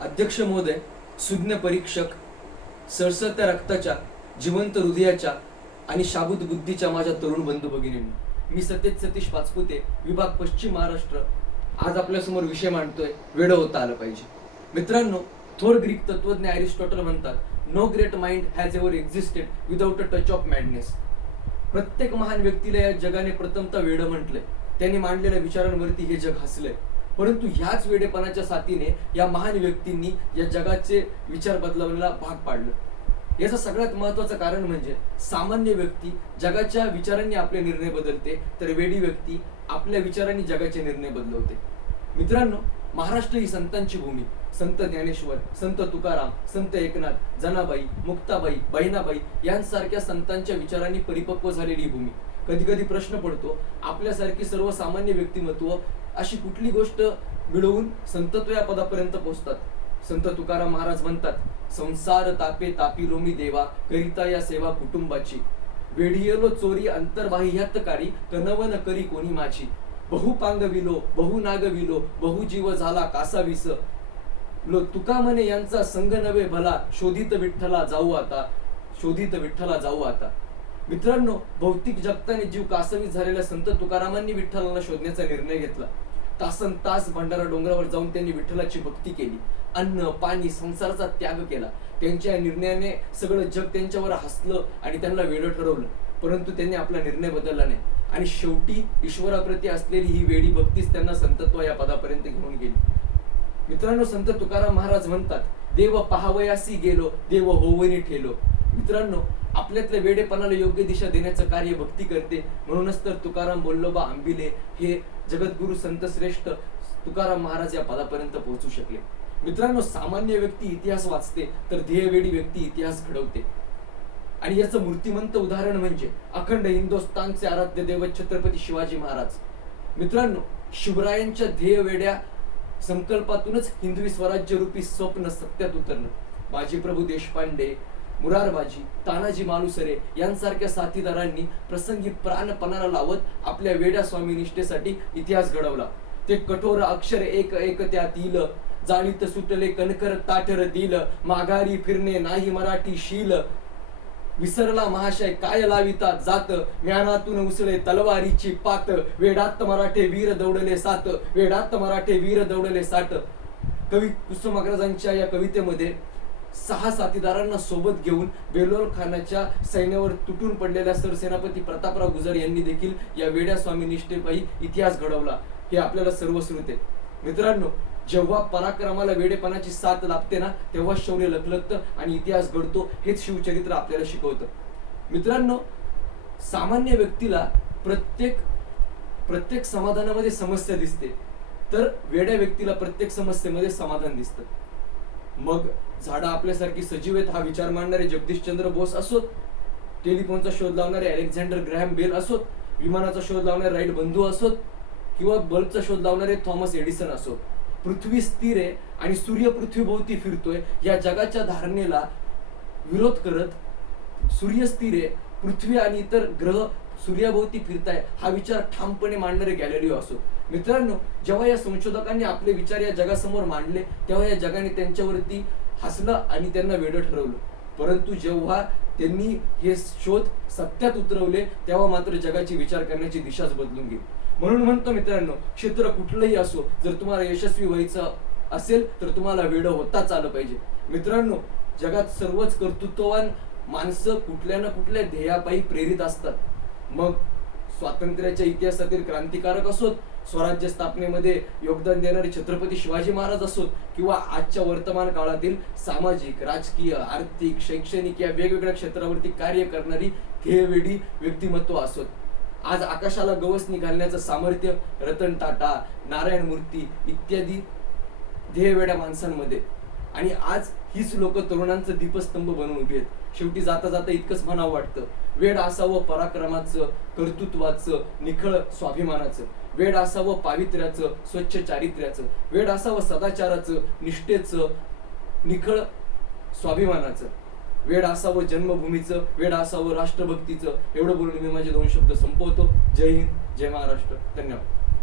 अध्यक्ष महोदय, सुज्ञ परीक्षक, सळसळत्या रक्ताच्या, जिवंत हृदयाच्या आणि शाबूत बुद्धीच्या माझ्या तरुण बंधू भगिनींनो, मी सतीश पाचपुते, विभाग पश्चिम महाराष्ट्र, आज आपल्यासमोर विषय मांडतोय, वेड होता आलं पाहिजे. मित्रांनो, थोर ग्रीक तत्वज्ञ अरिस्टॉटल म्हणतात, no great mind has ever existed without a touch of madness. प्रत्येक महान व्यक्तीला या जगाने प्रथमतः वेड म्हटलंय. त्यांनी मांडलेल्या विचारांवरती हे जग हसलंय. परंतु ह्याच वेडेपणाच्या साथीने या महान व्यक्तींनी या जगाचे विचार बदलवण्याला भाग पाडलं. याचं सगळ्यात महत्वाचं कारण म्हणजे सामान्य व्यक्ती जगाच्या विचारांनी आपले निर्णय बदलते, तर वेडी व्यक्ती आपल्या विचारांनी जगाचे निर्णय बदलवते. मित्रांनो, महाराष्ट्र ही संतांची भूमी. संत ज्ञानेश्वर, संत तुकाराम, संत एकनाथ, जनाबाई, मुक्ताबाई, बहिणाबाई यांसारख्या संतांच्या विचारांनी परिपक्व झालेली ही भूमी. कधी कधी प्रश्न पडतो, आपल्यासारखी सर्वसामान्य व्यक्तिमत्व अशी कुठली गोष्ट मिळवून संतत्व या पदापर्यंत पोहोचतात. संत तुकाराम महाराज म्हणतात, संसार तापे तापिलो मी देवा, करिता या सेवा कुटुंबाची, वेढियलो चोरी अंतर्बाह्यात कारी, कनवन करी कोणी माझी, बहु पांगविलो बहु नागविलो, बहु जीव झाला कासा विस, लो तुका म्हणे यांचा संग नवे भला, शोधित विठ्ठला जाऊ आता, शोधित विठ्ठला जाऊ आता. मित्रांनो, भौतिक जगताने जीव कासवीस झालेल्या संत तुकारामांनी विठ्ठलाला शोधण्याचा निर्णय घेतला. तासन तास भंडारा डोंगरावर जाऊन त्यांनी विठ्ठलाची भक्ती केली. अन्न पाणी संसाराचा त्याग केला. त्यांच्या निर्णयाने सगळं जग त्यांच्यावर हसलं आणि त्यांना वेडं ठरवलं. परंतु त्यांनी आपला निर्णय बदलला नाही आणि शेवटी ईश्वराप्रती असलेली ही वेडी भक्तीच त्यांना संतत्व या पदापर्यंत घेऊन गेली. मित्रांनो, संत तुकाराम महाराज म्हणतात, देव पहावयासी गेलो, देव होवनी ठेलो. मित्रांनो, आपल्यातल्या वेडेपणाला योग्य दिशा देण्याचं कार्य भक्ती करते. म्हणूनच तर तुकाराम बोल्लोबा आंबिले हे जगद्गुरु संत श्रेष्ठ तुकाराम महाराज या पदापर्यंत पोहोचू शकले. मित्रांनो, सामान्य व्यक्ती इतिहास वाचते, तर ध्येयवेडी व्यक्ती इतिहास घडवते. आणि याचं मूर्तिमंत उदाहरण म्हणजे अखंड हिंदुस्थानचे आराध्य दैवत छत्रपती शिवाजी महाराज. मित्रांनो, शिवरायांच्या ध्येयवेड्या संकल्पातूनच हिंदवी स्वराज्य रूपी स्वप्न सत्यात उतरलं. बाजीप्रभू देशपांडे, मुरारबाजी, तानाजी मालुसरे यांसारख्या साथीदारांनी प्रसंगी प्राणपणाला लावत आपल्या वेड्या स्वामी निष्ठेसाठी इतिहास घडवला. ते कठोर अक्षर एक एक त्यातील, जाळीत सुटले कणकर ताठर दिल, माघारी फिरणे नाही मराठी शील, विसरला महाशय काय लाविता जात, ज्ञानातून उसळे तलवारीची पात, वेडात मराठे वीर दौडले सात, वेडात मराठे वीर दौडले सात. कवी कुसुम अग्रजांच्या या कवितेमध्ये 6 साथीदारांना सोबत घेऊन बेलोल खानाच्या सैन्यावर तुटून पडलेल्या सरसेनापती प्रतापराव गुजर यांनी देखील या वेड्या स्वामी निष्ठेपायी इतिहास घडवला. हे आपल्याला सर्वश्रुत आहे. मित्रांनो, जेव्हा पराक्रमाला वेडेपणाची साथ लाभते ना, तेव्हा शौर्य लखलखतं आणि इतिहास घडतो. हेच शिवचरित्र आपल्याला शिकवतं. मित्रांनो, सामान्य व्यक्तीला प्रत्येक समाधानामध्ये समस्या दिसते, तर वेड्या व्यक्तीला प्रत्येक समस्येमध्ये समाधान दिसतं. मग झाडं आपल्यासारखी सजीव आहेत हा विचार मांडणारे जगदीशचंद्र बोस असोत, टेलिफोनचा शोध लावणारे अलेक्झांडर ग्रॅहम बेल असोत, विमानाचा शोध लावणारे राईट बंधू असोत, किंवा बल्बचा शोध लावणारे थॉमस एडिसन असोत, पृथ्वी स्थिर आहे आणि सूर्य पृथ्वीभोवती फिरतोय या जगाच्या धारणेला विरोध करत सूर्य स्थिर आहे, पृथ्वी आणि इतर ग्रह सूर्याभोवती फिरताय हा विचार ठामपणे मांडणारे गॅलिलिओ असो. मित्रांनो, जेव्हा या संशोधकांनी आपले विचार या जगासमोर मांडले, तेव्हा या जगाने त्यांच्यावरती हसलं आणि त्यांना वेडं ठरवलं. परंतु जेव्हा त्यांनी हे शोध सत्यात उतरवले, तेव्हा मात्र जगाची विचार करण्याची दिशाच बदलून गेली. म्हणून म्हणतो मित्रांनो, क्षेत्र कुठलंही असो, जर तुम्हाला यशस्वी व्हायचं असेल तर तुम्हाला वेडं होताच आलं पाहिजे. मित्रांनो, जगात सर्वच कर्तृत्ववान माणसं कुठल्या ना कुठल्या ध्येयापायी प्रेरित असतात. मग स्वातंत्र्याच्या इतिहासातील क्रांतिकारक असोत, स्वराज्य स्थापनेमध्ये योगदान देणारे छत्रपती शिवाजी महाराज असोत, किंवा आजच्या वर्तमान काळातील सामाजिक, राजकीय, आर्थिक, शैक्षणिक या वेगवेगळ्या क्षेत्रावरती कार्य करणारी ध्येयवेडी व्यक्तिमत्व असोत. आज आकाशाला गवसणी घालण्याचं सामर्थ्य रतन टाटा, नारायण मूर्ती इत्यादी ध्येयवेड्या माणसांमध्ये. आणि आज हीच लोक तरुणांचं दीपस्तंभ बनवून उभी आहेत. शेवटी जाता जाता इतकंच म्हणावं वाटतं, वेड असावं पराक्रमाचं, कर्तृत्वाचं, निखळ स्वाभिमानाचं, वेड असावं पावित्र्याचं, स्वच्छ चारित्र्याचं, वेड असावं सदाचाराचं, निष्ठेचं, निखळ स्वाभिमानाचं, वेड असावं जन्मभूमीचं, वेड असावं राष्ट्रभक्तीचं. एवढं बोलून मी माझे 2 शब्द संपवतो. जय हिंद, जय महाराष्ट्र. धन्यवाद.